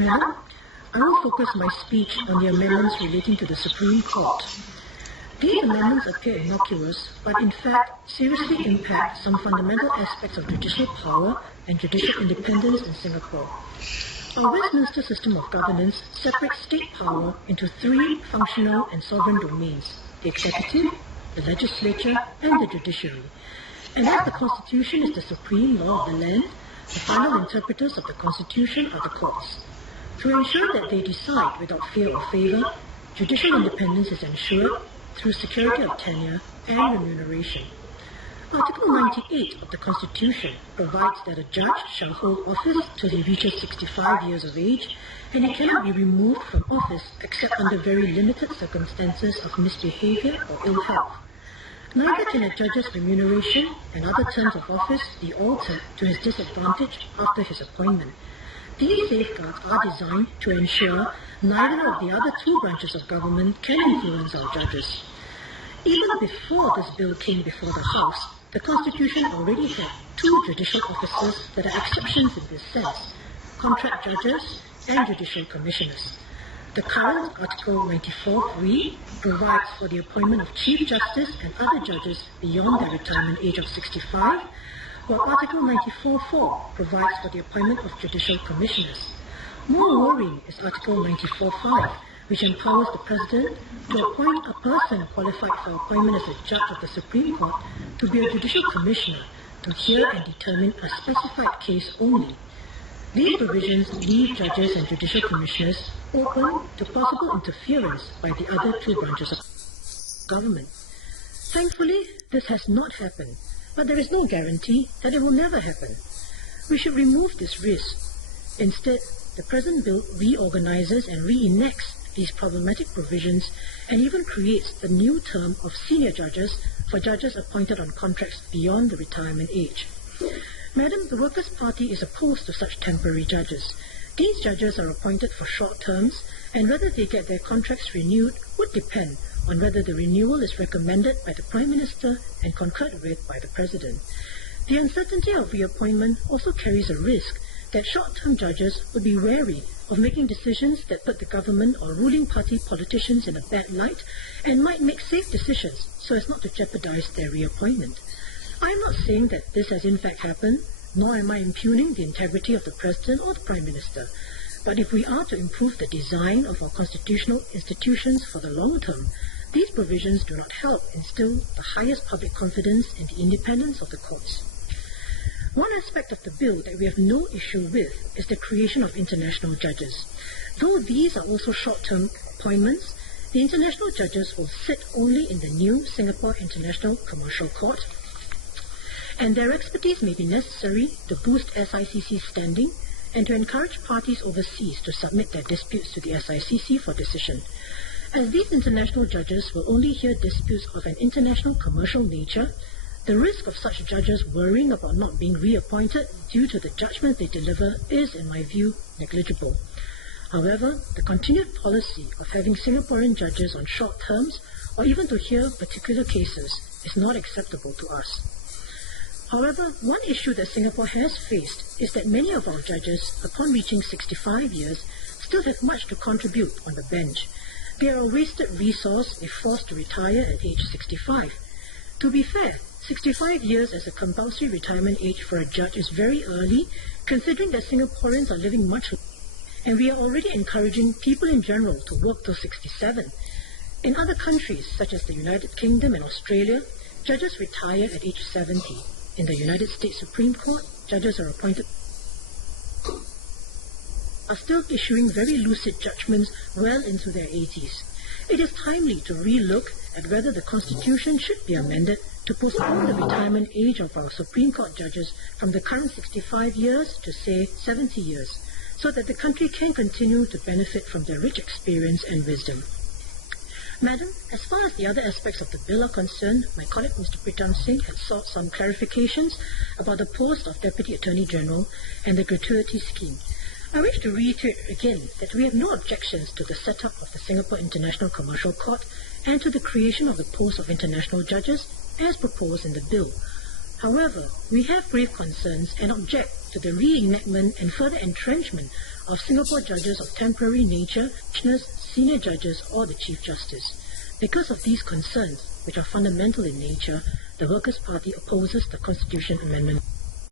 Madam, I will focus my speech on the amendments relating to the Supreme Court. These amendments appear innocuous, but in fact seriously impact some fundamental aspects of judicial power and judicial independence in Singapore. Our Westminster system of governance separates state power into three functional and sovereign domains: the executive, the legislature, and the judiciary. And as the Constitution is the supreme law of the land, the final interpreters of the Constitution are the courts. To ensure that they decide without fear or favour, judicial independence is ensured through security of tenure and remuneration. Article 98 of the Constitution provides that a judge shall hold office till he reaches 65 years of age, and he cannot be removed from office except under very limited circumstances of misbehaviour or ill health. Neither can a judge's remuneration and other terms of office be altered to his disadvantage after his appointment. These safeguards are designed to ensure neither of the other two branches of government can influence our judges. Even before this bill came before the House, the Constitution already had two judicial officers that are exceptions in this sense: contract judges and judicial commissioners. The current Article 94(3) provides for the appointment of Chief Justice and other judges beyond their retirement age of 65, while Article 94(4) provides for the appointment of judicial commissioners. More worrying is Article 94(5), which empowers the President to appoint a person qualified for appointment as a judge of the Supreme Court to be a judicial commissioner to hear and determine a specified case only. These provisions leave judges and judicial commissioners open to possible interference by the other two branches of government. Thankfully, this has not happened, but there is no guarantee that it will never happen. We should remove this risk. Instead, the present bill reorganizes and reenacts these problematic provisions and even creates the new term of senior judges for judges appointed on contracts beyond the retirement age. Madam, the Workers' Party is opposed to such temporary judges. These judges are appointed for short terms, and whether they get their contracts renewed would depend on whether the renewal is recommended by the Prime Minister and concurred with by the President. The uncertainty of reappointment also carries a risk that short-term judges would be wary of making decisions that put the government or ruling party politicians in a bad light and might make safe decisions so as not to jeopardize their reappointment. I am not saying that this has in fact happened, nor am I impugning the integrity of the President or the Prime Minister. But if we are to improve the design of our constitutional institutions for the long term, these provisions do not help instill the highest public confidence in the independence of the courts. One aspect of the bill that we have no issue with is the creation of international judges. Though these are also short-term appointments, the international judges will sit only in the new Singapore International Commercial Court, and their expertise may be necessary to boost SICC's standing and to encourage parties overseas to submit their disputes to the SICC for decision. As these international judges will only hear disputes of an international commercial nature, the risk of such judges worrying about not being reappointed due to the judgment they deliver is, in my view, negligible. However, the continued policy of having Singaporean judges on short terms or even to hear particular cases is not acceptable to us. However, one issue that Singapore has faced is that many of our judges, upon reaching 65 years, still have much to contribute on the bench. They are a wasted resource if forced to retire at age 65. To be fair, 65 years as a compulsory retirement age for a judge is very early, considering that Singaporeans are living much longer, and we are already encouraging people in general to work till 67. In other countries, such as the United Kingdom and Australia, judges retire at age 70. In the United States Supreme Court, judges are still issuing very lucid judgments well into their 80s. It is timely to re-look at whether the Constitution should be amended to postpone the retirement age of our Supreme Court judges from the current 65 years to, say, 70 years, so that the country can continue to benefit from their rich experience and wisdom. Madam, as far as the other aspects of the bill are concerned, my colleague Mr. Pritam Singh has sought some clarifications about the post of Deputy Attorney General and the gratuity scheme. I wish to reiterate again that we have no objections to the setup of the Singapore International Commercial Court and to the creation of the post of international judges as proposed in the bill. However, we have grave concerns and object to the reenactment and further entrenchment of Singapore judges of temporary nature, commissioners, senior judges, or the Chief Justice. Because of these concerns, which are fundamental in nature, the Workers' Party opposes the Constitution Amendment.